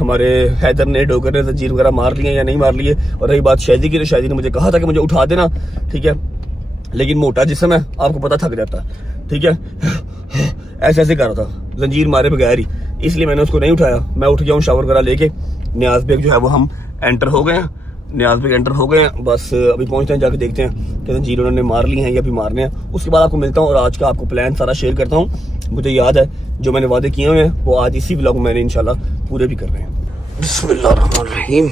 ہمارے حیدر نے ڈوگر نے زنجیر وغیرہ مار لیے یا نہیں مار لیے. اور رہی بات شہزی کی تو شہزی نے مجھے کہا تھا کہ مجھے اٹھا دینا, ٹھیک ہے, لیکن موٹا جسم ہے آپ کو پتہ تھک جاتا ہے, ٹھیک ہے, ایسے ایسے کر رہا تھا زنجیر مارے بغیر ہی, اس لیے میں نے اس کو نہیں اٹھایا. میں اٹھ گیا ہوں شاور وغیرہ لے کے. نیاز بیگ جو ہے وہ ہم انٹر ہو گئے ہیں, نیاز بیگ انٹر ہو گئے ہیں, بس ابھی پہنچتے ہیں, جا کے دیکھتے ہیں کہ زنجیر انہوں نے مار لی ہیں یا بھی مارنے ہیں. اس کے بعد آپ کو ملتا ہوں اور آج کا آپ کو پلان سارا شیئر کرتا ہوں. مجھے یاد ہے جو میں نے وعدے کیے ہوئے ہیں وہ آج اسی ولاگ میں نے انشاءاللہ پورے بھی کر رہے ہیں. بسم اللہ الرحمن الرحیم.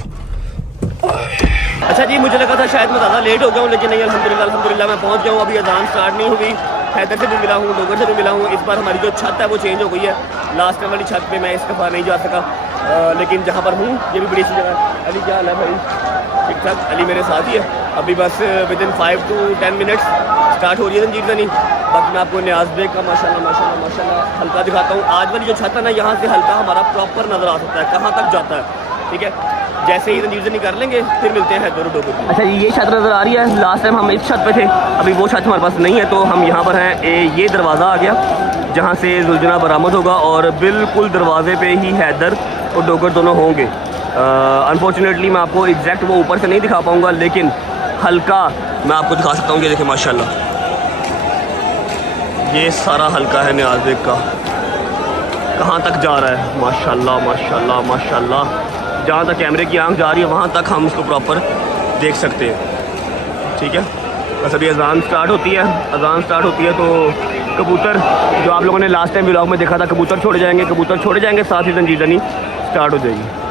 اچھا جی, مجھے لگا تھا شاید میں زیادہ لیٹ ہو گیا ہوں, لیکن نہیں, الحمدللہ میں پہنچ گیا ہوں. ابھی اذان سٹارٹ نہیں ہوئی. حیدر سے بھی ملا ہوں, ڈوگر سے بھی ملا ہوں. اس بار ہماری جو چھت ہے وہ چینج ہو گئی ہے. لاسٹ ٹائم والی چھت پہ میں اس دفعہ نہیں جا سکا, لیکن جہاں پر ہوں یہ بھی بڑی سی جگہ ہے. علی کیا حال ہے بھائی؟ ٹھیک ٹھاک. علی میرے ساتھ ہی ہے. ابھی بس ودن 5 to 10 منٹس اسٹارٹ ہو رہی ہے زنجیر زنی. باقی میں آپ کو نیاز بیگ کا ماشاءاللہ ہلکا دکھاتا ہوں. آج والی جو چھت ہے نا, یہاں سے ہلکا ہمارا پراپر نظر آ سکتا ہے کہاں تک جاتا ہے, ٹھیک ہے. جیسے ہی زنجیر زنی کر لیں گے پھر ملتے ہیں حیدر ڈوگر. اچھا جی, یہ چھت نظر آ رہی ہے. لاسٹ ٹائم ہم اس چھت پہ تھے, ابھی وہ چھت ہمارے پاس نہیں ہے, تو ہم یہاں پر ہیں. یہ دروازہ آ گیا جہاں سے زلجنا برآمد ہوگا, اور بالکل دروازے پہ ہی حیدر اور ڈوگر دونوں ہوں گے. انفارچونیٹلی میں آپ کو ایگزیکٹ وہ اوپر سے نہیں دکھا پاؤں گا, لیکن ہلکا میں آپ کو دکھا سکتا ہوں. کہ دیکھیں ماشاءاللہ یہ سارا ہلکا ہے نیاز بیگ کا, کہاں تک جا رہا ہے. ماشاءاللہ جہاں تک کیمرے کی آنکھ جا رہی ہے وہاں تک ہم اس کو پراپر دیکھ سکتے ہیں, ٹھیک ہے. بس ابھی اذان سٹارٹ ہوتی ہے تو کبوتر جو آپ لوگوں نے لاسٹ ٹائم ولاگ میں دیکھا تھا, کبوتر چھوڑے جائیں گے, ساتھ ہی زنجیر زنی سٹارٹ ہو جائے گی.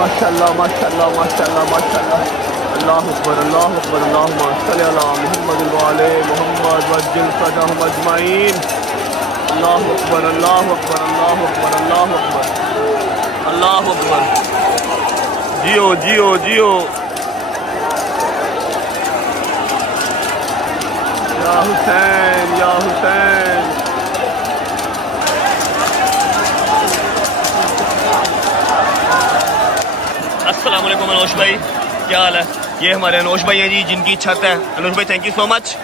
ماشاءاللہ. اللہ اکبر, اللہم صلی علی محمد وعلی محمد وعجل فرجہم اجمعین. اللہ اکبر. جیو. یا حسین. السلام علیکم انوش بھائی, کیا حال ہے؟ یہ ہمارے انوش بھائی ہیں جی, جن کی چھت ہے. انوش بھائی تھینک یو سو مچ,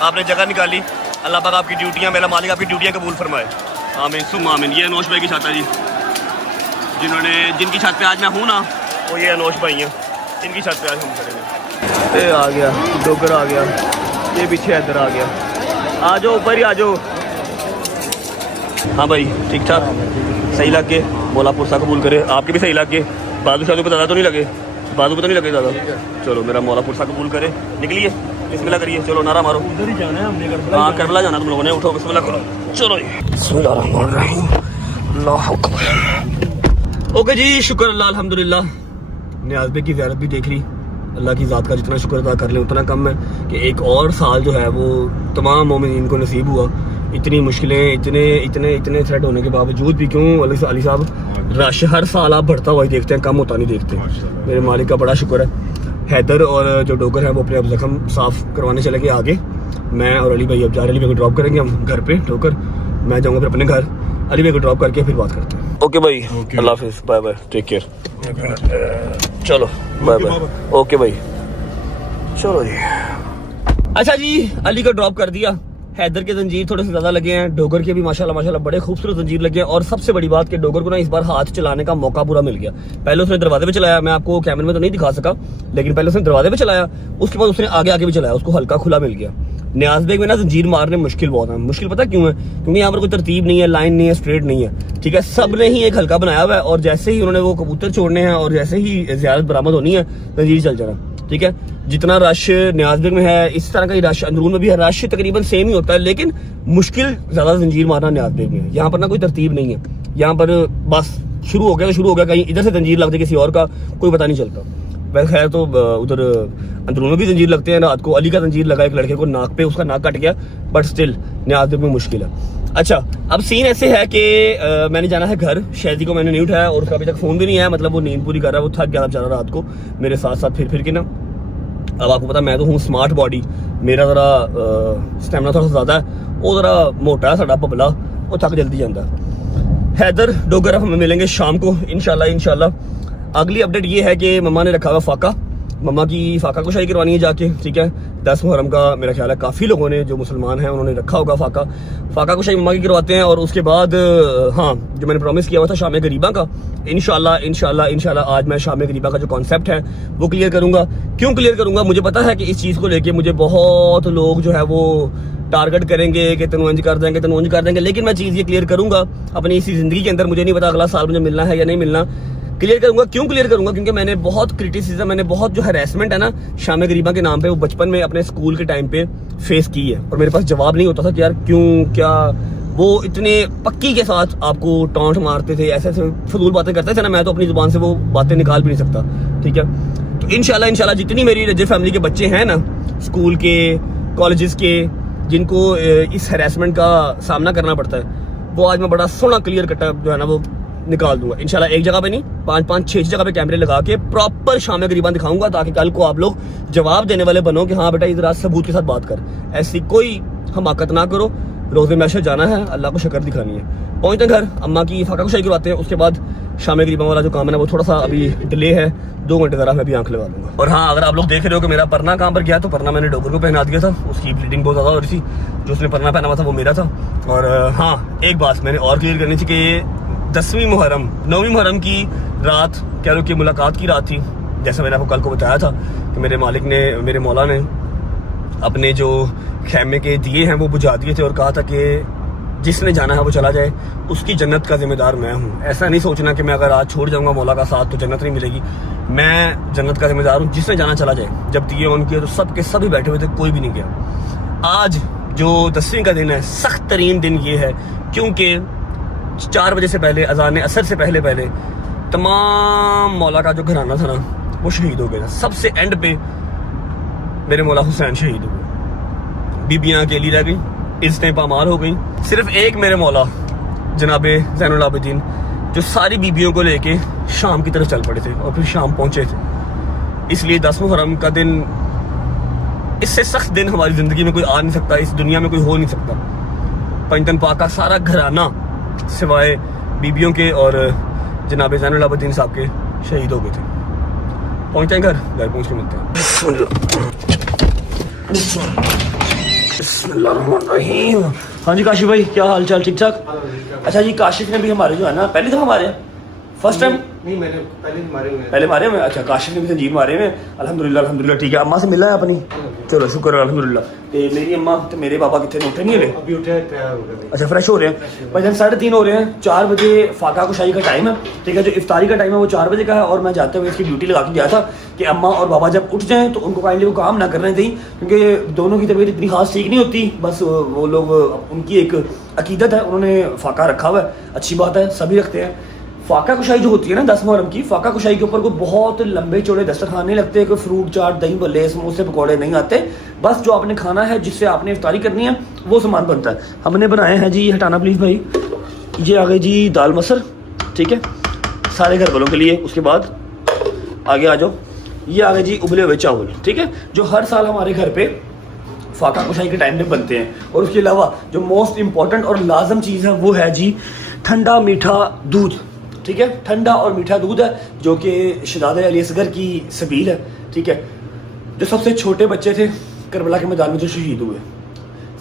آپ نے جگہ نکالی. اللہ پاک آپ کی ڈیوٹیاں, میرا مالک آپ کی ڈیوٹیاں قبول فرمائے, آمین ثم آمین. یہ انوش بھائی کی چھت ہے جی, جن کی چھت پہ آج میں ہوں نا, وہ یہ انوش بھائی ہیں, ان کی چھت پہ آج ہم کریں گے. یہ آ گیا ڈوگر, آ گیا, یہ پیچھے ادھر آ گیا. آ جاؤ اوپر ہی آ جاؤ. ہاں بھائی ٹھیک ٹھاک, صحیح لگ کے, مولا پرسا قبول کرے. آپ کے بھی صحیح لگ کے, بازو شادو پہ زیادہ تو نہیں لگے, بازو پہ تو نہیں لگے زیادہ. چلو میرا مولا پرسا قبول کرے. نکلیے, بسم اللہ کریے, چلو نعرہ مارو. ادھر ہی جانا ہے ہم نے, ہاں کربلا جانا تم لوگوں نے. اٹھو بسم اللہ کرو, چلو بسم اللہ الرحمن الرحیم. اللہ اکبر. اوکے جی, شکر اللہ الحمدللہ. نیاز بیگ کی زیارت بھی دیکھ لی. اللہ کی ذات کا جتنا شکر ادا کر لیں اتنا کم ہے کہ ایک اور سال جو ہے وہ تمام مومنین کو نصیب ہوا. اتنی مشکلیں, اتنے تھریٹ ہونے کے باوجود بھی, کیوں علی صاحب رش ہر سال آپ بڑھتا ہوا ہی دیکھتے ہیں, کم ہوتا نہیں دیکھتے. میرے مالک کا بڑا شکر ہے. حیدر اور جو ڈوگر ہیں وہ اپنے اب زخم صاف کروانے چلے گئے آگے. میں اور علی بھائی اب جا رہے ہیں, علی بھائی کو ڈراپ کریں گے ہم گھر پہ. ڈوگر میں جاؤں گا پھر اپنے گھر, علی بھائی کو ڈراپ کر کے پھر بات کرتے ہیں. اوکے بھائی, اللہ حافظ, بائے بائے, ٹیک کیئر. چلو بائے بائے. اوکے بھائی, چلو جی. اچھا جی, علی کو ڈراپ کر دیا. حیدر کے زنجیر تھوڑے سے زیادہ لگے ہیں, ڈوگر کے بھی ماشاءاللہ بڑے خوبصورت زنجیر لگے ہیں. اور سب سے بڑی بات کہ ڈوگر کو نا اس بار ہاتھ چلانے کا موقع پورا مل گیا. پہلے اس نے دروازے پہ چلایا, میں آپ کو کیمرے میں تو نہیں دکھا سکا, لیکن پہلے اس نے دروازے پہ چلایا, اس کے بعد اس نے آگے بھی چلایا, اس کو ہلکا کھلا مل گیا. نیاز بیگ میں نا زنجیر مارنے مشکل بہت ہے. مشکل پتہ کیوں ہے؟ کیونکہ یہاں پر کوئی ترتیب نہیں ہے, لائن نہیں ہے, اسٹریٹ نہیں ہے, ٹھیک ہے. سب نے ہی ایک ہلکا بنایا ہوا ہے, اور جیسے ہی انہوں نے وہ کبوتر چھوڑنے ہیں اور جیسے ہی زیارت برآمد ہونی ہے زنجیر چل جانا, ٹھیک ہے. جتنا رش نیاز بیگ میں ہے اس طرح کا ہی رش اندرون میں بھی ہے. رش تقریباً سیم ہی ہوتا ہے, لیکن مشکل زیادہ زنجیر مارنا نیاز بیگ میں ہے. یہاں پر نا کوئی ترتیب نہیں ہے, یہاں پر بس شروع ہو گیا, کہیں ادھر سے زنجیر لگ جائے کسی اور کا, کوئی پتہ نہیں چلتا. ویسے خیر تو ادھر اندرون میں بھی زنجیر لگتے ہیں. رات کو علی کا زنجیر لگا ایک لڑکے کو ناک پہ, اس کا ناک کٹ گیا, بٹ اسٹل نیاز بیگ میں مشکل ہے. اچھا, اب سین ایسے ہے کہ میں نے جانا ہے گھر. شہزی کو میں نے نہیں اٹھایا اور اس کا ابھی تک فون بھی نہیں آیا, مطلب وہ نیند پوری کر رہا ہے, وہ تھک گیا تھا بیچارہ رات کو میرے ساتھ پھر کے نا. اب آپ کو پتا میں تو ہوں اسمارٹ باڈی, میرا ذرا اسٹیمنا تھوڑا سا زیادہ ہے, وہ ذرا موٹا ہے ساڈا پبلا, وہ تھک جلدی جاتا ہے. حیدر ڈوگر ہم ملیں گے شام کو انشاءاللہ. اگلی اپڈیٹ یہ ہے کہ مما نے رکھا ہوا فاقہ, مما کی فاقہ کشائی کروانی ہے جا کے, ٹھیک ہے. 10 محرم کا میرا خیال ہے کافی لوگوں نے جو مسلمان ہیں انہوں نے رکھا ہوگا فاقہ کشائی مما کی کرواتے ہیں. اور اس کے بعد ہاں جو میں نے پرومس کیا ہوا تھا شام غریبہ کا, انشاءاللہ آج میں شام غریبہ کا جو کانسیپٹ ہے وہ کلیئر کروں گا. کیوں کلیئر کروں گا؟ مجھے پتا ہے کہ اس چیز کو لے کے مجھے بہت لوگ جو ہے وہ ٹارگٹ کریں گے کہ تنو انج کر دیں گے, لیکن میں چیز یہ کلیئر کروں گا اپنی اسی زندگی کے اندر. مجھے نہیں پتا اگلا سال مجھے ملنا ہے یا نہیں ملنا, کلیئر کروں گا. کیوں کلیئر کروں گا؟ کیونکہ میں نے بہت کرٹیسزم, میں نے بہت جو ہیراسمنٹ ہے نا شام غریبہ کے نام پہ, وہ بچپن میں اپنے اسکول کے ٹائم پہ فیس کی ہے, اور میرے پاس جواب نہیں ہوتا تھا کہ یار کیوں, کیا. وہ اتنے پکی کے ساتھ آپ کو ٹانٹ مارتے تھے, ایسے فضول باتیں کرتے تھے نا, میں تو اپنی زبان سے وہ باتیں نکال بھی نہیں سکتا, ٹھیک ہے. تو انشاءاللہ جتنی میری رجر فیملی کے بچے ہیں نا, اسکول کے, کالجز کے, جن کو اس ہیراسمنٹ کا سامنا کرنا پڑتا ہے, وہ آج میں بڑا سونا کلیئر کٹا جو ہے نا وہ نکال دوں گا انشاءاللہ. ایک جگہ پہ نہیں, 5-6 جگہ پہ کیمرے لگا کے پراپر شام غریبہ دکھاؤں گا, تاکہ کل کو آپ لوگ جواب دینے والے بنو کہ ہاں بیٹا اس رات ثبوت کے ساتھ بات کر. ایسی کوئی حماقت نہ کرو, روزے میں جانا ہے, اللہ کو شکر دکھانی ہے. پہنچتے ہیں گھر, اماں کی فاقہ کشائی کرواتے ہیں, اس کے بعد شام غریبہ والا جو کام ہے وہ تھوڑا سا ابھی ڈیلے ہے, 2 گھنٹے ذرا میں بھی آنکھ لگا دوں گا. اور ہاں اگر آپ لوگ دیکھ رہے ہو کہ میرا پرنا کہاں پر گیا, تو پرنا میں نے ڈوگر کو پہنا دیا تھا, اس کی بلیڈنگ بہت زیادہ ہو رہی تھی. جو اس نے پرنا پہنا ہوا تھا وہ میرا تھا. اور ہاں ایک بات میں نے اور کلیئر کرنی تھی کہ 9 محرم کی رات کہہ لو کہ ملاقات کی رات تھی, جیسا میں نے آپ کو کل کو بتایا تھا کہ میرے مالک نے, میرے مولا نے اپنے جو خیمے کے دیے ہیں وہ بجھا دیے تھے, اور کہا تھا کہ جس نے جانا ہے وہ چلا جائے, اس کی جنت کا ذمہ دار میں ہوں. ایسا نہیں سوچنا کہ میں اگر آج چھوڑ جاؤں گا مولا کا ساتھ تو جنت نہیں ملے گی. میں جنت کا ذمہ دار ہوں, جس نے جانا چلا جائے. جب دیے ان کے تو سب کے سب ہی بیٹھے ہوئے تھے, کوئی بھی نہیں گیا. آج جو 10ویں کا دن ہے, سخت ترین دن یہ ہے کیونکہ 4 بجے سے پہلے, اذان عصر سے پہلے تمام مولا کا جو گھرانہ تھا نا وہ شہید ہو گیا تھا. سب سے اینڈ پہ میرے مولا حسین شہید ہو گئے, بیبیاں اکیلی رہ گئی, عزتیں پامال ہو گئیں. صرف ایک میرے مولا جناب زین العابدین جو ساری بیبیوں کو لے کے شام کی طرف چل پڑے تھے اور پھر شام پہنچے تھے. اس لیے 10 محرم کا دن, اس سے سخت دن ہماری زندگی میں کوئی آ نہیں سکتا, اس دنیا میں کوئی ہو نہیں سکتا. پنجتن پاک کا سارا گھرانہ سوائے بیبیوں کے اور جناب زین العابدین صاحب کے شہید ہو گئے تھے. پہنچتے ہیں گھر پہنچ کے ملتے ہیں. بسم اللہ الرحمن الرحیم. ہاں جی کاشف بھائی, کیا حال چال؟ ٹھیک ٹھاک. اچھا جی, کاشف نے بھی ہمارے جو ہے نا, پہلے تو ہمارے فرسٹ ٹائم نہیں, میں نے پہلے مارے ہوئے. اچھا, کاشف نے بھی زنجیر مارے ہوئے, الحمدللہ. ٹھیک ہے, اماں سے ملا ہے اپنی, چلو شکر الحمدللہ. میری اماں تو میرے پاپا کتنے اٹھے نہیں رہے, ابھی اٹھے تیار ہو گئے. اچھا فریش ہو رہے ہیں بھائی جان. 3:30 ہو رہے ہیں, 4 بجے فاقہ کشائی کا ٹائم ہے, ٹھیک ہے. جو افطاری کا ٹائم ہے وہ 4 بجے کا ہے, اور میں جاتے ہوئے اس کی ڈیوٹی لگا کے گیا تھا کہ اماں اور بابا جب اٹھ جائیں تو ان کو کائنڈلی وہ کام نہ کرنے دیں, کیونکہ دونوں کی طبیعت اتنی خاص ٹھیک نہیں ہوتی. بس وہ لوگ, ان کی ایک عقیدت ہے, انہوں نے فاقہ رکھا ہوا ہے, اچھی بات ہے, سبھی رکھتے ہیں. فاقہ کشائی جو ہوتی ہے نا 10 محرم کی, فاقہ کشائی کے اوپر کوئی بہت لمبے چوڑے دسترخوان نہیں لگتے, کوئی فروٹ چاٹ, دہی بلے, سموسے, پکوڑے نہیں آتے. بس جو آپ نے کھانا ہے, جس سے آپ نے افطاری کرنی ہے, وہ سامان بنتا ہے. ہم نے بنائے ہیں جی, ہٹانا پلیز بھائی, یہ آ گئے جی دال مسر, ٹھیک ہے, سارے گھر والوں کے لیے. اس کے بعد آگے آ جاؤ, یہ آ گئے جی ابلے ہوئے چاول, ٹھیک ہے, جو ہر سال ہمارے گھر پہ فاقہ کشائی کے ٹائم پہ بنتے ہیں. اور اس کے علاوہ جو موسٹ امپورٹنٹ اور لازم چیز ہے وہ ہے جی ٹھنڈا میٹھا دودھ, ٹھیک ہے. ٹھنڈا اور میٹھا دودھ ہے جو کہ شہزادہ علی اصغر کی سبیل ہے, ٹھیک ہے, جو سب سے چھوٹے بچے تھے کربلا کے میدان میں جو شہید ہوئے.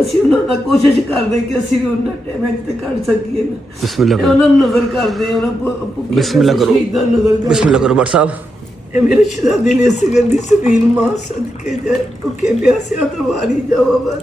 ਅਸੀਂ ਉਹਨਾਂ ਦਾ ਕੋਸ਼ਿਸ਼ ਕਰਦੇ ਕਿ ਅਸੀਂ ਵੀ ਉਹਨਾਂ ਟਾਈਮ ਤੇ ਕੱਢ ਸਕੀਏ ਨਾ। ਬਿਸਮਿਲ੍ਲਾ ਕਰੋ, ਉਹਨਾਂ ਨੂੰ ਨਜ਼ਰ ਕਰਦੇ, ਉਹਨਾਂ ਬਿਸਮਿਲ੍ਲਾ ਕਰੋ, ਸ਼ਹੀਦਾਂ ਨਜ਼ਰ ਕਰਦੇ। ਬਿਸਮਿਲ੍ਲਾ ਕਰੋ ਬਟ ਸਾਹਿਬ, ਇਹ ਮੇਰੇ ਸ਼ਹਿਜ਼ਾਦੇ ਨੇ ਸਿਗਰ ਦੀ ਸਬੀਲ ਮਾਂ ਸਦਕੇ ਜਾਏ ਭੁੱਖੇ ਪਿਆਸਿਆਂ ਤੋਂ ਵਾਰੀ ਜਾਵਾ ਬਸ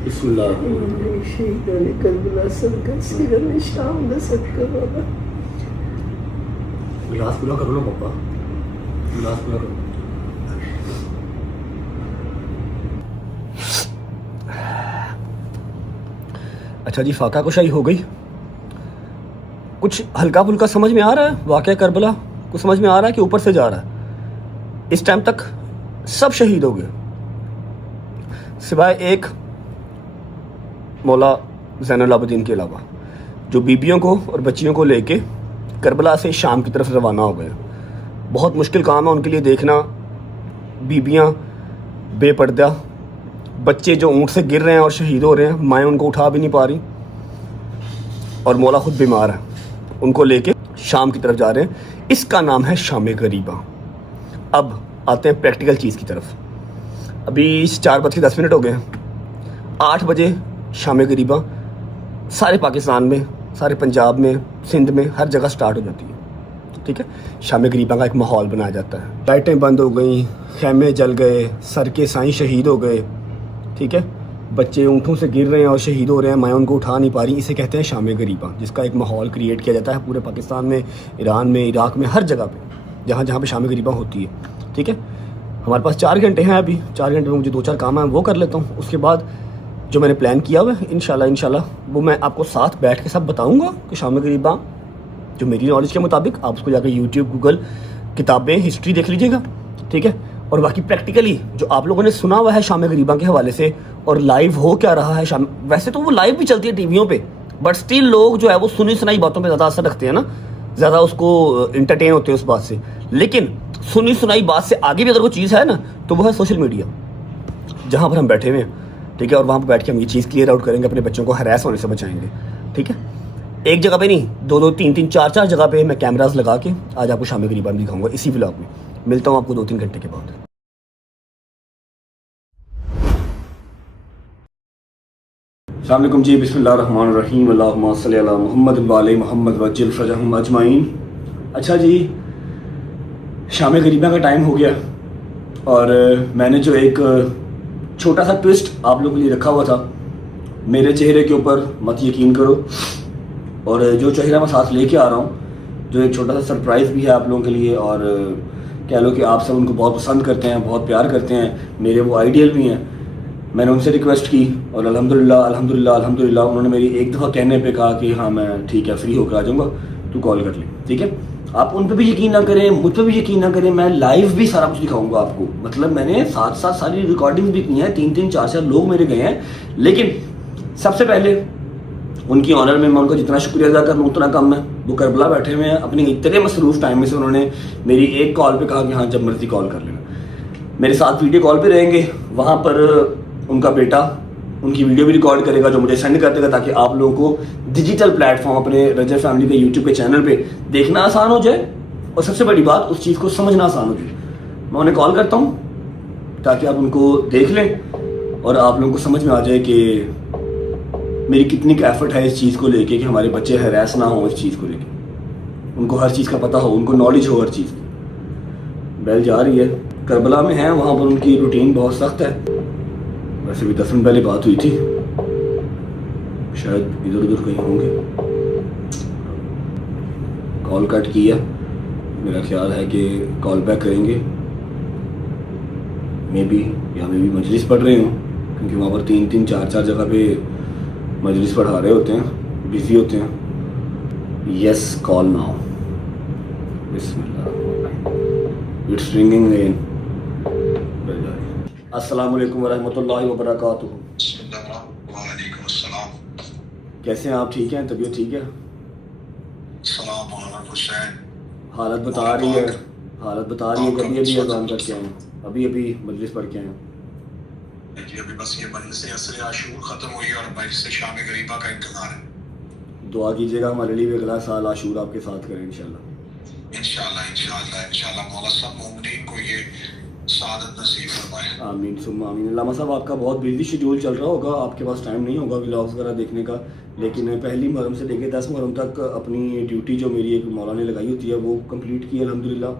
بسم اللہ شہیدان کربلا صدقہ سیرت شام دا صدقہ بابا. گلاس پورا کرو نا پاپا, گلاس پورا کرو. اچھا جی, فاقہ کشائی ہو گئی. کچھ ہلکا پھلکا سمجھ میں آ رہا ہے واقعہ کربلا, کچھ سمجھ میں آ رہا ہے کہ اوپر سے جا رہا ہے. اس ٹائم تک سب شہید ہو گئے سوائے ایک مولا زین العابدین کے علاوہ, جو بیبیوں کو اور بچیوں کو لے کے کربلا سے شام کی طرف روانہ ہو گئے. بہت مشکل کام ہے ان کے لیے دیکھنا, بیبیاں بے پردہ, بچے جو اونٹ سے گر رہے ہیں اور شہید ہو رہے ہیں, مائیں ان کو اٹھا بھی نہیں پا رہی, اور مولا خود بیمار ہے, ان کو لے کے شام کی طرف جا رہے ہیں. اس کا نام ہے شام غریبہ. اب آتے ہیں پریکٹیکل چیز کی طرف. ابھی 4:10 ہو گئے ہیں. 8 بجے شام غریبہ سارے پاکستان میں, سارے پنجاب میں, سندھ میں, ہر جگہ سٹارٹ ہو جاتی ہے. ٹھیک ہے, شام غریبہ کا ایک ماحول بنایا جاتا ہے. لائٹیں بند ہو گئیں, خیمے جل گئے, سر کے سائیں شہید ہو گئے. ٹھیک ہے, بچے اونٹوں سے گر رہے ہیں اور شہید ہو رہے ہیں, مائیں ان کو اٹھا نہیں پا رہی. اسے کہتے ہیں شام غریبہ, جس کا ایک ماحول کریٹ کیا جاتا ہے پورے پاکستان میں, ایران میں, عراق میں, ہر جگہ پہ جہاں جہاں پہ شام غریبہ ہوتی ہے. ٹھیک ہے, ہمارے پاس 4 گھنٹے ہیں. ابھی 4 گھنٹے میں مجھے 2-4 کام ہیں, وہ کر لیتا ہوں. اس کے بعد جو میں نے پلان کیا ہوا ہے انشاءاللہ وہ میں آپ کو ساتھ بیٹھ کے سب بتاؤں گا کہ شام غریبہ جو میری نالج کے مطابق, آپ اس کو جا کے یوٹیوب, گوگل, کتابیں, ہسٹری دیکھ لیجیے گا. ٹھیک ہے, اور باقی پریکٹیکلی جو آپ لوگوں نے سنا ہوا ہے شام غریبہ کے حوالے سے, اور لائیو ہو کیا رہا ہے شام, ویسے تو وہ لائیو بھی چلتی ہے ٹی ویوں پہ, بٹ اسٹل لوگ جو ہے وہ سنی سنائی باتوں پہ زیادہ اثر رکھتے ہیں نا, زیادہ اس کو انٹرٹین ہوتے ہیں اس بات سے. لیکن سنی سنائی بات سے آگے بھی اگر کوئی چیز ہے نا تو وہ ہے سوشل میڈیا, جہاں پر ہم بیٹھے ہوئے ہیں. ٹھیک ہے, اور وہاں پہ بیٹھ کے ہم یہ چیز کلیئر آؤٹ کریں گے, اپنے بچوں کو ہراس ہونے سے بچائیں گے. ٹھیک ہے, ایک جگہ پہ نہیں, 2-2, 3-3, 4-4 جگہ پہ میں کیمراز لگا کے آج آپ کو شام غریبہ بھی دکھاؤں گا اسی ولاگ میں. ملتا ہوں آپ کو 2-3 گھنٹے کے بعد. السلام علیکم جی, بسم اللہ الرحمن الرحیم, اللہم صلی علی محمد وعلی محمد وعجل فرجہم اجمعین. اچھا جی, شام غریبہ کا ٹائم ہو گیا, اور میں نے جو ایک چھوٹا سا ٹوسٹ آپ لوگوں کے لیے رکھا ہوا تھا, میرے چہرے کے اوپر مت یقین کرو, اور جو چہرہ میں ساتھ لے کے آ رہا ہوں, جو ایک چھوٹا سا سرپرائز بھی ہے آپ لوگوں کے لیے, اور کہہ لو کہ آپ سب ان کو بہت پسند کرتے ہیں, بہت پیار کرتے ہیں, میرے وہ آئیڈیل بھی ہیں. میں نے ان سے ریکویسٹ کی اور الحمدللہ انہوں نے میری ایک دفعہ کہنے پہ کہا کہ ہاں میں ٹھیک ہے فری ہو کر آ جاؤں گا, تو کال کر لیں. ٹھیک ہے, آپ ان پہ بھی یقین نہ کریں, مجھ پہ بھی یقین نہ کریں, میں لائیو بھی سارا کچھ دکھاؤں گا آپ کو. مطلب میں نے ساتھ ساری ریکارڈنگ بھی کی ہیں, 3-3, 4-4 لوگ میرے گئے ہیں. لیکن سب سے پہلے ان کی آنر میں ان کا جتنا شکریہ ادا کروں اتنا کم ہے. وہ کربلا بیٹھے ہوئے ہیں, اپنی اتنے مصروف ٹائم میں سے انہوں نے میری ایک کال پہ کہا کہ ہاں جب مرضی کال کر لینا. میرے ساتھ ویڈیو کال پہ رہیں گے, وہاں پر ان کا بیٹا ان کی ویڈیو بھی ریکارڈ کرے گا جو مجھے سینڈ کر دے گا, تاکہ آپ لوگوں کو ڈیجیٹل پلیٹ فارم اپنے رجب فیملی کے یوٹیوب کے چینل پہ دیکھنا آسان ہو جائے, اور سب سے بڑی بات اس چیز کو سمجھنا آسان ہو جائے. میں انہیں کال کرتا ہوں تاکہ آپ ان کو دیکھ لیں اور آپ لوگوں کو سمجھ میں آ جائے کہ میری کتنی کا ایفرٹ ہے اس چیز کو لے کے, کہ ہمارے بچے ہراس نہ ہوں اس چیز کو لے کے, ان کو ہر چیز کا پتہ ہو, ان کو نالج ہو ہر چیز کی. بیل جا رہی ہے, کربلا میں ہیں, وہاں پر ان کی روٹین بہت سخت ہے. ویسے بھی 10 منٹ پہلے بات ہوئی تھی, شاید ادھر ادھر کہیں ہوں گے. کال کٹ کی ہے, میرا خیال ہے کہ کال بیک کریں گے, مے بی مجلس پڑھ رہے ہوں, کیونکہ وہاں پر 3-3, 4-4 جگہ پہ مجلس پڑھا رہے ہوتے ہیں, بزی ہوتے ہیں. یس, کال ناؤ. بسم اللہ, اٹس رنگنگ اگین. السلام علیکم ورحمۃ اللہ وبرکاتہ. وعلیکم السلام. کیسے ہیں آپ, ٹھیک ہیں, طبیعت ٹھیک ہے؟ سلام علیکم حسین. حالت بتا رہی ہے کہ ابھی اذان کر کے آئے, ابھی مجلس پڑھ کے آئے. جی ابھی بس یہ مجلس عصر عاشور ختم ہوئی اور مجلس شام غریبہ کا انتظار ہے. دعا کیجیے گا ہمارے لیے, اگلا سال عاشور آپ کے ساتھ کریں انشاءاللہ. انشاءاللہ مولا سب مومنین کو یہ سعادت نصیب فرمائے. آمین ثم آمین. علامہ صاحب آپ کا بہت بزی شیڈول چل رہا ہوگا, آپ کے پاس ٹائم نہیں ہوگا ولاگز وغیرہ دیکھنے کا, لیکن 1 محرم سے لے کے 10 محرم تک اپنی ڈیوٹی جو میری ایک مولا نے لگائی ہوتی ہے وہ کمپلیٹ کی الحمدللہ.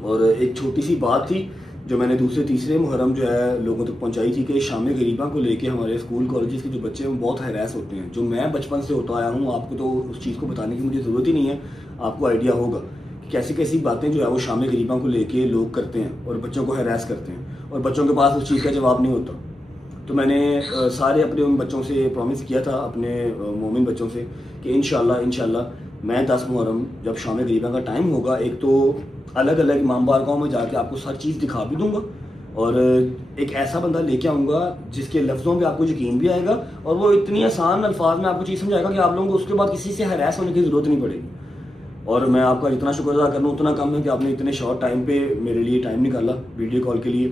اور ایک چھوٹی سی بات تھی جو میں نے دوسرے تیسرے محرم جو ہے لوگوں تک پہنچائی تھی کہ شام غریباں کو لے کے ہمارے اسکول کالجز کے جو بچے ہیں وہ بہت ہیراس ہوتے ہیں. جو میں بچپن سے ہوتا آیا ہوں, آپ کو تو اس چیز کو بتانے کی مجھے ضرورت ہی نہیں ہے, آپ کو آئیڈیا ہوگا کہ کیسی کیسی باتیں جو ہے وہ شام غریباں کو لے کے لوگ کرتے ہیں اور بچوں کو ہیراس کرتے ہیں, اور بچوں کے پاس اس چیز کا جواب نہیں ہوتا. تو میں نے سارے اپنے ان بچوں سے پرومس کیا تھا, اپنے مومن بچوں سے, کہ انشاءاللہ میں 10 محرم جب شام غریباں کا ٹائم ہوگا, ایک تو الگ الگ امام بارگاہوں میں جا کے آپ کو ہر چیز دکھا بھی دوں گا, اور ایک ایسا بندہ لے کے آؤں گا جس کے لفظوں پہ آپ کو یقین بھی آئے گا, اور وہ اتنی آسان الفاظ میں آپ کو چیز سمجھائے گا کہ آپ لوگوں کو اس کے بعد کسی سے ہیراس ہونے کی ضرورت نہیں پڑے گی. اور میں آپ کا جتنا شکر ادا کرنا اتنا کم ہے کہ آپ نے اتنے شارٹ ٹائم پہ میرے لیے ٹائم نکالا ویڈیو کال کے لیے.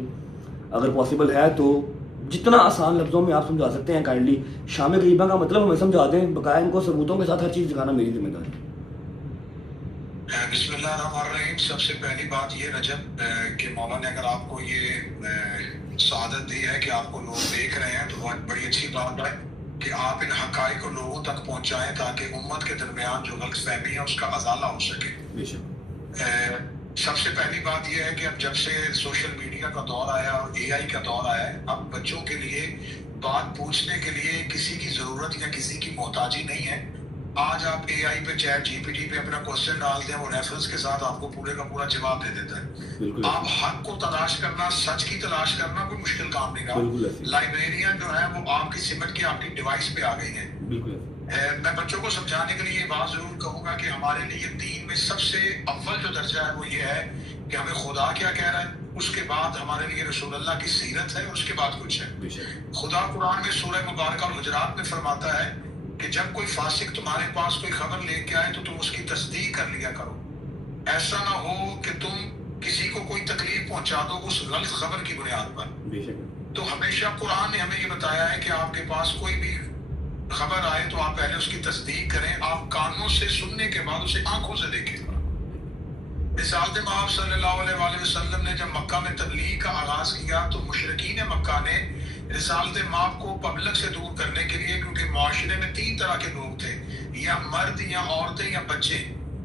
اگر پاسبل ہے تو جتنا آسان لفظوں میں آپ سمجھا سکتے ہیں کائنڈلی شام غریباں کا مطلب ہمیں سمجھا دیں, بقایا ان کو ثبوتوں کے ساتھ ہر چیز دکھانا میری ذمہ داری. بسم اللہ الرحمن الرحیم. سب سے پہلی بات یہ رجب کہ مولا نے اگر آپ کو یہ سعادت دی ہے کہ آپ کو لوگ دیکھ رہے ہیں تو بڑی اچھی بات ہے کہ آپ ان حقائق کو لوگوں تک پہنچائیں تاکہ امت کے درمیان جو غلط فہمی ہے اس کا ازالہ ہو سکے. سب سے پہلی بات یہ ہے کہ اب جب سے سوشل میڈیا کا دور آیا اور اے آئی کا دور آیا ہے, اب بچوں کے لیے بات پوچھنے کے لیے کسی کی ضرورت یا کسی کی محتاجی نہیں ہے. آج آپ اے آئی پہ چیٹ جی پی ٹی پہ اپنا کوشچن ڈال دیں, وہ ریفرنس کے ساتھ آپ کو پورے کا پورا جواب دے دیتا ہے. آپ حق کو تلاش کرنا, سچ کی تلاش کرنا کوئی مشکل کام نہیں رہا. لائبریرین جو ہے وہ آپ کی سمٹ کے آپ کی ڈیوائس پہ آ گئی ہیں. میں بچوں کو سمجھانے کے لیے یہ بات ضرور کہوں گا کہ ہمارے لیے دین میں سب سے اول جو درجہ ہے وہ یہ ہے کہ ہمیں خدا کیا کہہ رہا ہے, اس کے بعد ہمارے لیے رسول اللہ کی سیرت ہے, اور اس کے بعد کچھ ہے. خدا قرآن میں سورہ مبارکہ الحجرات میں فرماتا ہے کہ جب کوئی فاسق تمہارے پاس کوئی خبر لے کے آئے تو تم اس کی تصدیق کر لیا کرو. ایسا نہ ہو کہ تم کسی کو کوئی تکلیف پہنچا دو اس غلط خبر کی بنیاد پر. تو ہمیشہ قرآن نے ہمیں یہ بتایا ہے کہ آپ کے پاس کوئی بھی خبر آئے تو آپ پہلے اس کی تصدیق کریں, آپ کانوں سے سننے کے بعد اسے آنکھوں سے دیکھیں. رسالت مآب صلی اللہ علیہ وآلہ وسلم نے جب مکہ میں تبلیغ کا آغاز کیا تو مشرکین مکہ نے رسالت مآب کو پبلک سے دور کرنے کے لیے, کیونکہ معاشرے میں 3 طرح کے لوگ تھے, یا مرد یا عورتیں یا بچے,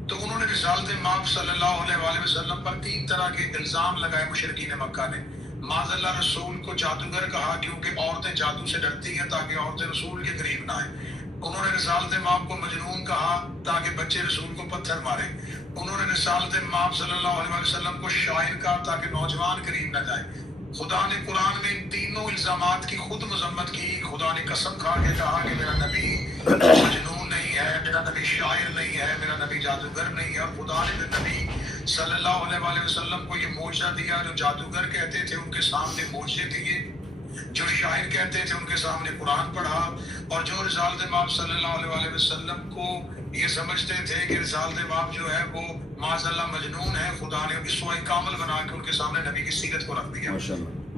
تو انہوں نے رسالت مآب صلی اللہ علیہ وآلہ وسلم پر 3 طرح کے الزام لگائے. مشرکین مکہ نے معاذ اللہ رسول کو جادوگر کہا کیونکہ عورتیں جادو سے ڈرتی ہیں تاکہ عورتیں رسول کے قریب نہ آئیں. انہوں نے رسالت مآب کو مجنون کہا تاکہ بچے رسول کو پتھر ماریں. انہوں نے رسالت مآب صلی اللہ علیہ وسلم کو شاعر کہا تاکہ نوجوان قریب نہ جائیں. خدا نے قرآن میں ان تینوں الزامات کی خود مذمت کی. خدا نے قسم کھا کے کہا کہ میرا نبی مجنون نہیں ہے, میرا نبی شاعر نہیں ہے, میرا نبی جادوگر نہیں ہے. اور خدا نے میرے نبی صلی اللہ علیہ وسلم کو یہ معجزہ دیا. جو جادوگر کہتے تھے ان کے سامنے معجزے دیے, جو شاعر کہتے تھے ان کے سامنے قرآن پڑھا, اور جو رسالت مآب صلی اللہ علیہ وسلم کو یہ سمجھتے تھے کہ رسالت مآب جو ہے وہ معاذ اللہ مجنون ہے, خدا نے اسوہ کامل بنا کے ان کے سامنے نبی کی سیرت کو رکھ دیا.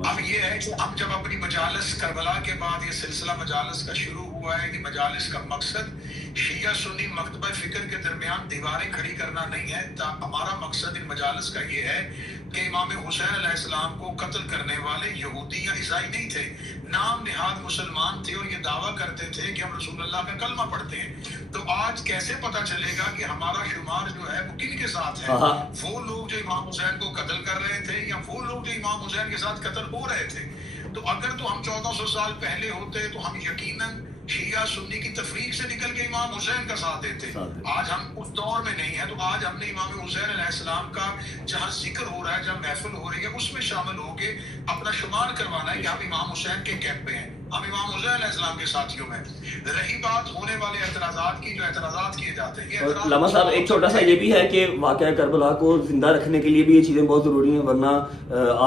اب یہ ہے کہ ہم جب اپنی مجالس کربلا کے بعد یہ سلسلہ مجالس کا شروع ہوا ہے کہ مجالس کا مقصد شیعہ سنی مکتبہ فکر کے درمیان دیواریں کھڑی کرنا نہیں ہے. ہمارا مقصد ان مجالس کا یہ ہے کہ امام حسین علیہ السلام کو قتل کرنے والے یہودی یا عیسائی نہیں تھے, نام نہاد مسلمان تھے, اور یہ دعویٰ کرتے تھے کہ ہم رسول اللہ کا کلمہ پڑھتے ہیں. تو آج کیسے پتہ چلے گا کہ ہمارا شمار جو ہے وہ کن کے ساتھ ہے؟ وہ لوگ جو امام حسین کو قتل کر رہے تھے یا وہ لوگ جو امام حسین کے ساتھ قتل ہو رہے تھے. تو اگر تو ہم 1400 سال پہلے ہوتے تو ہم یقیناً شیعہ سنی کی تفریق سے نکل کے امام حسین کا ساتھ دیتے. آج ہم اس دور میں نہیں ہیں, تو آج ہم نے امام حسین علیہ السلام کا جہاں ذکر ہو رہا ہے, جہاں محفل ہو رہی ہے, اس میں شامل ہو کے اپنا شمار کروانا ہے کہ ہم امام حسین کے کیمپ پہ ہیں, ہم امام حسین علیہ السلام کے ساتھیوں میں. رہی بات ہونے والے اعتراضات کی, جو اعتراضات کیے جاتے ہیں, علامہ صاحب ایک چھوٹا سا یہ بھی ہے کہ واقعہ کربلا کو زندہ رکھنے کے لیے بھی یہ چیزیں بہت ضروری ہیں, ورنہ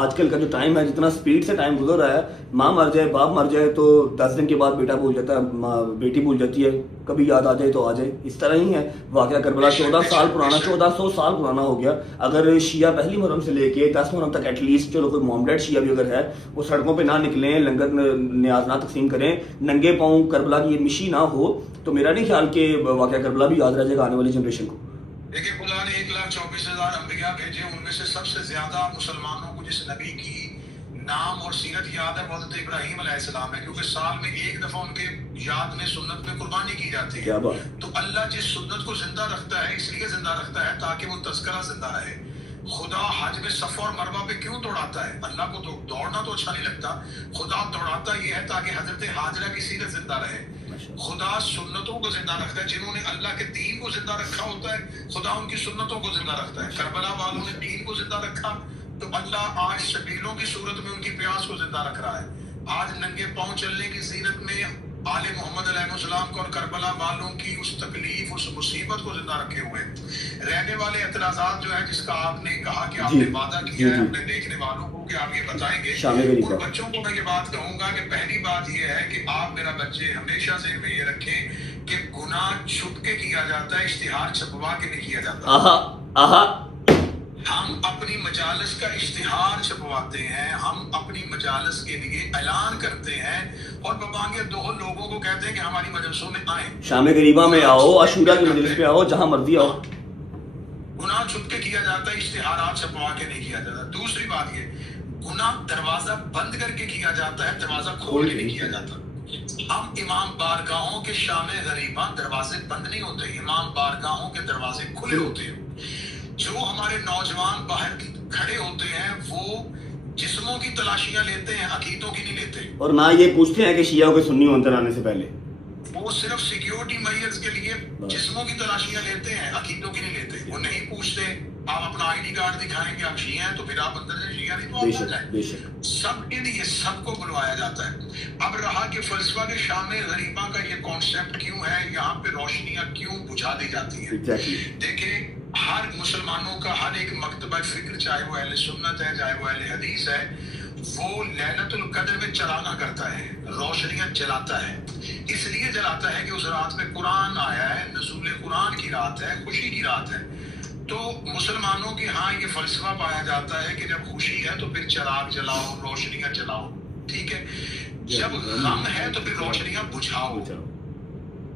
آج کل کا جو ٹائم ہے, جتنا سپیڈ سے ٹائم گزر رہا ہے, ماں مر جائے باپ مر جائے تو 10 دن کے بعد بیٹا بھول جاتا ہے, بیٹی بھول جاتی ہے, کبھی یاد آ جائے تو آ جائے. اس طرح ہی ہے واقعہ کربلا 14 سال پرانا, 1400 سال پرانا ہو گیا. اگر شیعہ پہلی محرم سے لے کے 10 محرم تک ایٹ لیسٹ, چلو کوئی مومڈیڈ شیعہ بھی اگر ہے, وہ سڑکوں پہ نہ نکلیں, لنگر نیاز نہ تقسیم کریں, ننگے پاؤں کربلا کی یہ مشی نہ ہو, تو میرا نہیں خیال کہ واقعہ کربلا بھی یاد رہ جائے گا آنے والی جنریشن کو. دیکھیں خدا نے 1,24,000 انبیاء بھیجے, ان میں سے سب سے زیادہ مسلمانوں کو جس نبی کی نام اور سیرت یاد ہے وہ حضرت ابراہیم علیہ السلام ہے, کیونکہ سال میں 1 دفعہ ان کے یاد میں سنت میں قربانی کی جاتی ہے. تو اللہ جس سنت کو زندہ رکھتا ہے اس لیے زندہ رکھتا ہے تاکہ وہ تذکرہ زندہ رہے. خدا حج میں صفا اور مروہ پہ کیوں دوڑاتا ہے؟ اللہ کو تو دوڑنا تو اچھا نہیں لگتا، خدا دوڑاتا یہ ہے تاکہ حضرت حاجرہ کی سیرت زندہ رہے۔ خدا سنتوں کو زندہ رکھتا ہے، جنہوں نے اللہ کے دین کو زندہ رکھا ہوتا ہے خدا ان کی سنتوں کو زندہ رکھتا ہے۔ کربلا والوں نے دین کو زندہ رکھا تو اللہ آج شبیلوں کی صورت میں ان کی پیاس کو زندہ رکھ رہا ہے۔ آج ننگے پاؤں چلنے کی زینت میں آل محمد علیہ السلام کو اور کربلا والوں کی اس تکلیف اس مصیبت کو زندہ رکھے ہوئے رہنے والے اعتراضات جو ہے جس کا آپ نے کہا کہ آپ نے وعدہ کیا ہے اپنے دیکھنے والوں کو کہ آپ یہ بتائیں گے، ان بچوں کو میں یہ بات کہوں گا کہ پہلی بات یہ ہے کہ آپ میرا بچے ہمیشہ ذہن میں یہ رکھیں کہ گناہ چھپ کے کیا جاتا ہے، اشتہار چھپوا کے نہیں کیا جاتا۔ ہم اپنی مجالس کا اشتہار چھپواتے ہیں، ہم اپنی مجالس کے لیے اعلان کرتے ہیں اور ببانگے دو لوگوں کو کہتے ہیں کہ ہماری مجلسوں میں آئیں، شام غریبہ میں آؤ، عاشورہ کی مجلس پہ آؤ، جہاں مرضی آؤ۔ گناہ چھپ کے کیا جاتا ہے، اشتہارات چھپوا کے نہیں کیا جاتا۔ دوسری بات یہ، گناہ دروازہ بند کر کے کیا جاتا ہے، دروازہ کھول کے نہیں کیا جاتا۔ ہم امام بارگاہوں کے شام غریبہ دروازے بند نہیں ہوتے، امام بارگاہوں کے دروازے کھلے ہوتے ہیں۔ جو ہمارے نوجوان باہر کھڑے ہوتے ہیں وہ جسموں کی تلاشیاں لیتے ہیں، عقیدوں کی نہیں لیتے، اور نہ یہ پوچھتے ہیں کہ شیعہ کے سنی اندر آنے سے پہلے، وہ صرف سیکیورٹی میئرز کے لیے جسموں کی تلاشیاں لیتے ہیں، عقیدوں کی نہیں لیتے۔ وہ نہیں پوچھتے آپ اپنا آئی ڈی کارڈ دکھائیں کہ آپ شیعہ ہیں تو پھر آپ اندر سے شیعہ نہیں تو آپ نہ جائیں۔ سب کے لیے سب کو بلوایا جاتا ہے۔ اب رہا کہ فلسفہ کے شام غریبہ کا یہ کانسیپٹ کیوں ہے، یہاں پہ روشنیاں کیوں بجھا دی جاتی ہیں؟ دیکھیں ہر مسلمانوں کا ہر ایک مکتبہ فکر، چاہے وہ اہل سنت ہے چاہے وہ اہل حدیث ہے، وہ لیلۃ القدر میں چراغاں کرتا ہے، روشنیاں جلاتا ہے۔ اس لیے جلاتا ہے کہ اس رات میں قرآن آیا ہے، نزول قرآن کی رات ہے، خوشی کی رات ہے۔ تو مسلمانوں کے ہاں یہ فلسفہ پایا جاتا ہے کہ جب خوشی ہے تو پھر چراغ جلاؤ، روشنیاں جلاؤ، ٹھیک ہے۔ جب غم ہے تو پھر روشنیاں بجھاؤ۔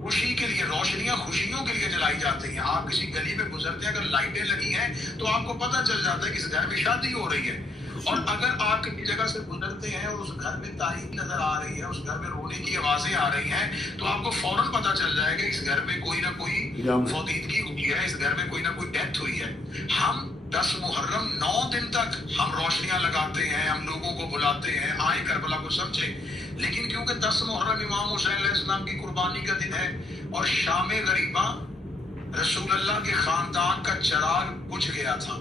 خوشی کے لیے روشنیاں خوشیوں کے لیے جلائی جاتی ہیں۔ آپ کسی گلی میں گزرتے ہیں، اگر لائٹیں لگی ہیں تو آپ کو پتہ چل جاتا ہے کہ اس گھر میں شادی ہو رہی ہے، اور اگر آپ کسی جگہ سے گزرتے ہیں اور اس گھر میں تاریکی نظر آ رہی ہے، اس گھر میں رونے کی آوازیں آ رہی ہیں، تو آپ کو فوراً پتہ چل جائے گا اس گھر میں کوئی نہ کوئی فوتیدگی ہوئی ہے، اس گھر میں کوئی نہ کوئی ڈیتھ ہوئی ہے۔ ہم 10 محرم 9 دن تک ہم روشنیاں لگاتے ہیں، ہم لوگوں کو بلاتے ہیں آئیں کربلا کو سمجھیں، لیکن کیونکہ 10 محرم امام حسین علیہ السلام کی قربانی کا دن ہے اور شام غریبہ رسول اللہ کے خاندان کا چراغ بجھ گیا تھا۔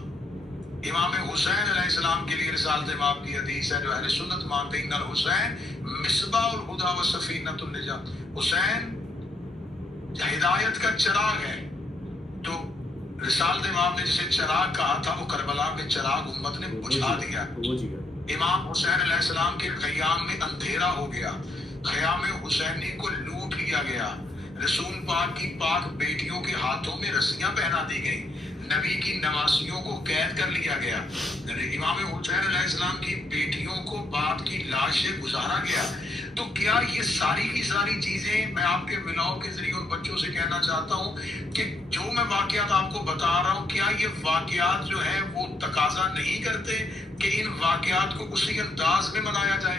امام حسین علیہ السلام کے لیے رسالت امام کی حدیث ہے جو اہل سنت مانتے ہیں، ان الحسین مصباح الہدی و سفینۃ النجات، حسین ہدایت کا چراغ ہے۔ تو رسالت امام نے جسے چراغ کہا تھا وہ کربلا میں چراغ امت نے بجھا دیا۔ امام حسین علیہ السلام کے خیام میں اندھیرا ہو گیا، خیام حسینی کو لوٹ لیا گیا، رسول پاک کی پاک بیٹیوں کے ہاتھوں میں رسیاں پہنا دی گئیں، نبی کی نواسیوں کو قید کر لیا گیا، امام حسین علیہ السلام کی بیٹیوں کو باپ کی لاش سے گزارا گیا۔ تو کیا یہ ساری کی ساری چیزیں میں آپ کے ولاؤ کے ذریعے ان بچوں سے کہنا چاہتا ہوں کہ جو میں واقعات آپ کو بتا رہا ہوں، کیا یہ واقعات جو ہے وہ تقاضا نہیں کرتے کہ ان واقعات کو اسی انداز میں منایا جائے؟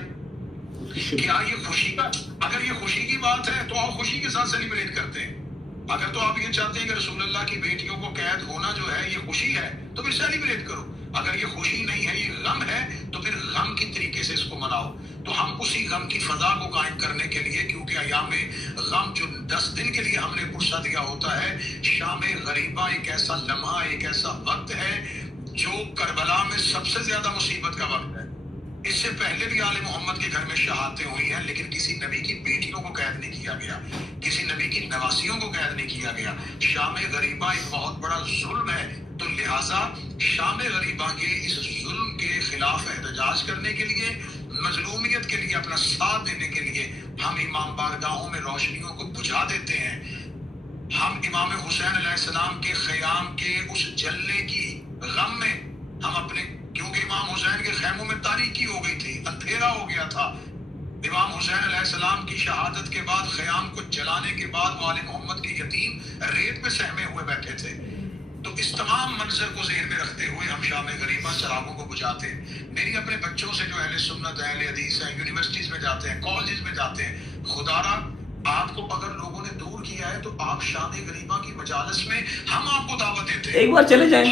کیا یہ خوشی کا، اگر یہ خوشی کی بات ہے تو آپ خوشی کے ساتھ سیلیبریٹ کرتے ہیں۔ اگر تو آپ یہ چاہتے ہیں کہ رسول اللہ کی بیٹیوں کو قید ہونا جو ہے یہ خوشی ہے تو پھر سیلیبریٹ کرو۔ اگر یہ خوشی نہیں ہے، یہ غم ہے، تو پھر غم کی طریقے سے اس کو مناؤ۔ تو ہم اسی غم کی فضا کو قائم کرنے کے لیے، کیونکہ ایام غم جو 10 دن کے لیے ہم نے پرسہ دیا ہوتا ہے، شام غریبہ ایک ایسا لمحہ، ایک ایسا وقت ہے جو کربلا میں سب سے زیادہ مصیبت کا وقت ہے۔ اس سے پہلے بھی آل محمد کے گھر میں شہادتیں ہوئی ہیں، لیکن کسی نبی کی بیٹیوں کو قید نہیں کیا گیا، کسی نبی کی نواسیوں کو قید نہیں کیا گیا۔ شام غریبہ ایک بہت بڑا ظلم ہے، تو لہٰذا شام غریبہ کے اس ظلم کے خلاف احتجاج کرنے کے لیے، مظلومیت کے لیے اپنا ساتھ دینے کے لیے ہم امام بارگاہوں میں روشنیوں کو بجھا دیتے ہیں۔ ہم امام حسین علیہ السلام کے خیام کے اس جلنے کی غم میں ہم اپنے، کیونکہ امام حسین کے خیموں میں تاریکی ہو گئی تھی، اندھیرا ہو گیا تھا، امام حسین علیہ السلام کی شہادت کے بعد خیام کو جلانے کے بعد والد محمد کے یتیم ریت میں سہمے ہوئے بیٹھے تھے۔ تو اس تمام منظر کو ذہن میں رکھتے ہوئے ہم شام غریبہ چراغوں کو بجھاتے ہیں۔ میری اپنے بچوں سے جو اہل سنت ہے، اہل حدیث ہیں، یونیورسٹیز میں جاتے ہیں، کالجز میں جاتے ہیں، خدا را آپ کو اگر لوگوں نے دور کیا ہے تو آپ شام غریبہ کی مجالس میں ہم آپ کو دعوت دیتے ہیں، ایک بار چلے جائیں،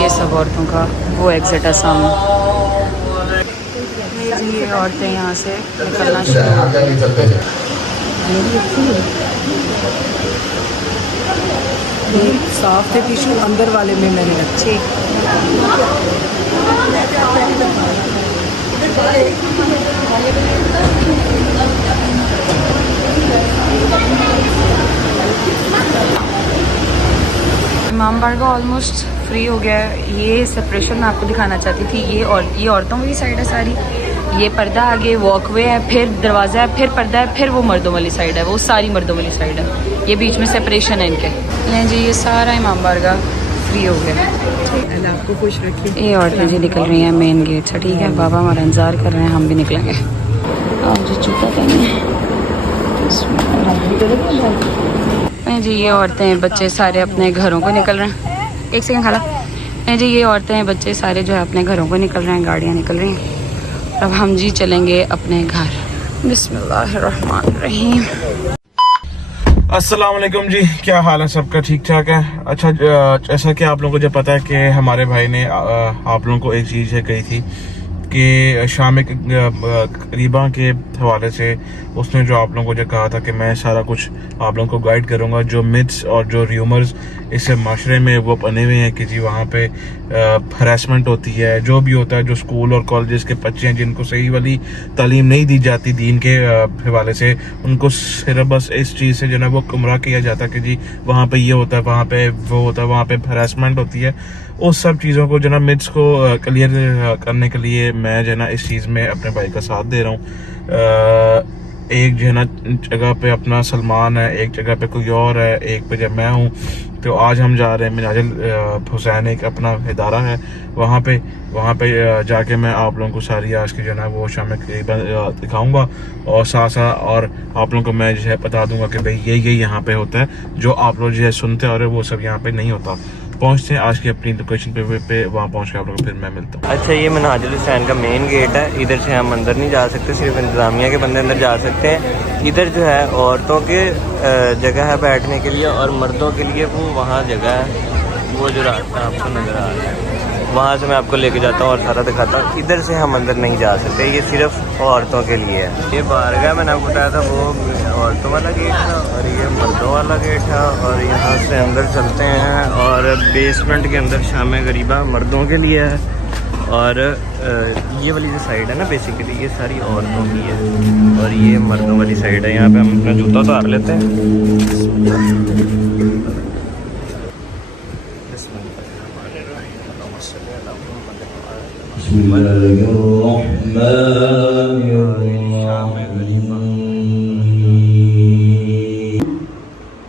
یہ سب عورتوں کا وہ ایگزٹ ہے سامنے. یہ عورتیں یہاں سے نکلنا شروع ہو گئی. صاف تھے ٹیشو اندر والے میں نے رکھے. امام بارگاہ آلموسٹ فری ہو گیا ہے. یہ سپریشن میں آپ کو دکھانا چاہتی تھی. یہ عورتوں والی سائڈ ہے ساری. یہ پردہ آگے واک وے ہے, پھر دروازہ ہے, پھر پردہ ہے, پھر وہ مردوں والی سائڈ ہے. وہ ساری مردوں والی سائڈ ہے. یہ بیچ میں سپریشن ہے ان کے. جی یہ سارا امام بارگاہ فری ہو گیا. اللہ آپ کو خوش رکھے. یہ عورتیں جی نکل رہی ہیں مین گیٹ سے, ٹھیک ہے. بابا ہمارا انتظار کر رہے ہیں, ہم بھی نکلیں گے. آپ جی چوکا پہنے جی. یہ عورتیں بچے سارے اپنے گھروں کو نکل رہے ہیں. ایک سیکنڈ کھالا جی. یہ عورتیں بچے سارے جو ہے اپنے گھروں کو نکل رہے ہیں, گاڑیاں نکل رہی ہیں. اب ہم جی چلیں گے اپنے گھر. بسم اللہ الرحمن الرحیم. السلام علیکم جی, کیا حال ہے سب کا؟ ٹھیک ٹھاک ہے. اچھا, جیسا کہ آپ لوگوں کو جو پتا ہے کہ ہمارے بھائی نے آپ لوگوں کو ایک چیز کہی تھی کہ شام قریباں کے حوالے سے اس نے جو آپ لوگوں کو جو کہا تھا کہ میں سارا کچھ آپ لوگوں کو گائیڈ کروں گا. جو متس اور جو ریومرز اس معاشرے میں وہ بنے ہوئے ہیں کہ جی وہاں پہ ہراسمنٹ ہوتی ہے, جو بھی ہوتا ہے, جو اسکول اور کالجز کے بچے ہیں جن کو صحیح والی تعلیم نہیں دی جاتی دین کے حوالے سے, ان کو صرف بس اس چیز سے جو ہے وہ گمراہ کیا جاتا ہے کہ جی وہاں پہ یہ ہوتا ہے, وہاں پہ وہ ہوتا ہے, وہاں پہ ہراسمنٹ ہوتی ہے. اس سب چیزوں کو جو نا متس کو کلیئر کرنے کے لیے میں جو ہے نا اس چیز میں اپنے بھائی کا ساتھ دے رہا ہوں. ایک جو ہے نا جگہ پہ اپنا سلمان ہے, ایک جگہ پہ کوئی اور ہے, ایک پہ جب میں ہوں. تو آج ہم جا رہے ہیں مناجل حسین, ایک اپنا ادارہ ہے وہاں پہ جا کے میں آپ لوگوں کو ساری آج کی جو ہے نا وہ شام قریباً دکھاؤں گا, اور ساتھ ساتھ اور آپ لوگوں کو میں جو ہے بتا دوں گا کہ بھئی یہ یہاں پہ ہوتا ہے, جو آپ لوگ جو ہے سنتے اور وہ سب یہاں پہ نہیں ہوتا. پہنچتے ہیں آج کی اپنی لوکیشن پہ, وہاں پہنچ کے آپ لوگوں کو پھر میں ملتا ہوں. اچھا, یہ منہاج الحسین کا مین گیٹ ہے. ادھر سے ہم اندر نہیں جا سکتے, صرف انتظامیہ کے بندے اندر جا سکتے ہیں. ادھر جو ہے عورتوں کے جگہ ہے بیٹھنے کے لیے, اور مردوں کے لیے وہ وہاں جگہ ہے. وہ جو راستہ آپ کو نظر آ رہا ہے وہاں سے میں آپ کو لے کے جاتا ہوں اور سارا دکھاتا ہوں. ادھر سے ہم اندر نہیں جا سکتے, یہ صرف عورتوں کے لیے ہے. یہ بارگاہ میں نے آپ کو بتایا تھا وہ عورتوں والا گیٹ تھا, اور یہ مردوں والا گیٹ تھا. اور یہاں سے اندر چلتے ہیں, اور بیسمنٹ کے اندر شام غریبہ مردوں کے لیے ہے, اور یہ والی جو سائڈ ہے نا بیسیکلی یہ ساری عورتوں کی ہے, اور یہ مردوں والی سائڈ ہے. یہاں پہ ہم اپنا جوتا اتار لیتے ہیں. بسم اللہ الرحمن الرحیم.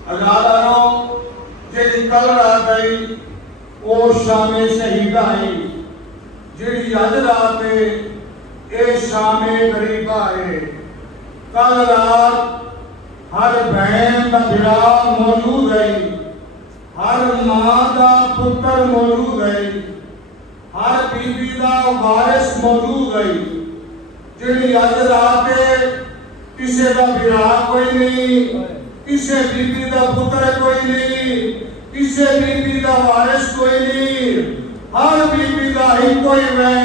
اجالانوں جیڑی کل رات آئی وہ شام شہیدہ آئی, جیڑی اج رات ہے اے شام غریبہ ہے. کل رات ہر بہن کا بھرا موجود ہے, ہر ماں کا پتر موجود ہے, ہر بیوی کا وارث موجود ہے. جیڑی اج رات ہے کسی کا بھرا کوئی نہیں, کسی بیوی کا پتر کوئی نہیں, کسی بیوی کا وارث کوئی نہیں, ہر بیوی کا ہی کوئی میں.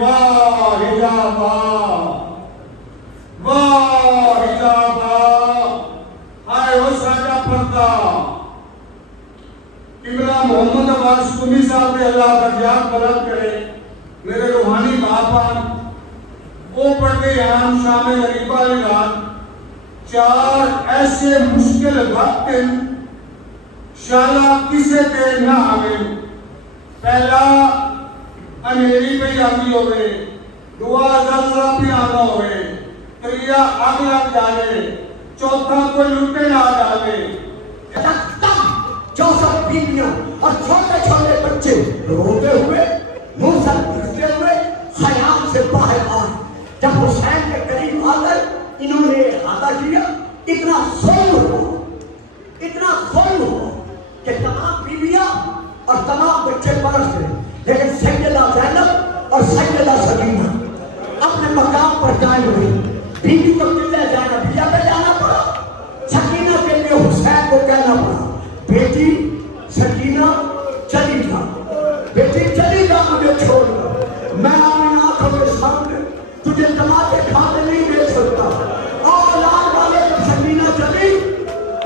واہ حجابا, واہ حجابا, ہائے وہ ساڈا پردہ. قبلہ محمد عباس قمی صاحب نے اللہ درجات بلند کرے, میرے روحانی باپا وہ پڑھتے ہیں شام غریبہ کی رات. 4 ایسے مشکل وقت شالا کسے تے نہ آوے. پہلا انہیری پہ آتی ہوئے, دعا زلزلہ پہ آنا ہوئے, تریا آگ لگ جائے, چوتھا کوئی لٹے نہ جائے. جو سب بیویاں اور چھوٹے چھوٹے بچے روتے ہوئے منہ سے دکھتے ہوئے خیام سے باہر آئے. جب حسین کے قریب آ کر انہوں نے احاطہ کیا, اتنا ظلم ہوا کہ تمام بیویاں اور تمام بچے پرس گئے, لیکن سیدہ زینب اور سیدہ سکینہ اپنے مقام پر قائم ہوئی. بیوی کو قلعہ زینبیہ پہ جانا پڑا, سکینہ کے لیے حسین کو کہنا پڑا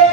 1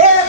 1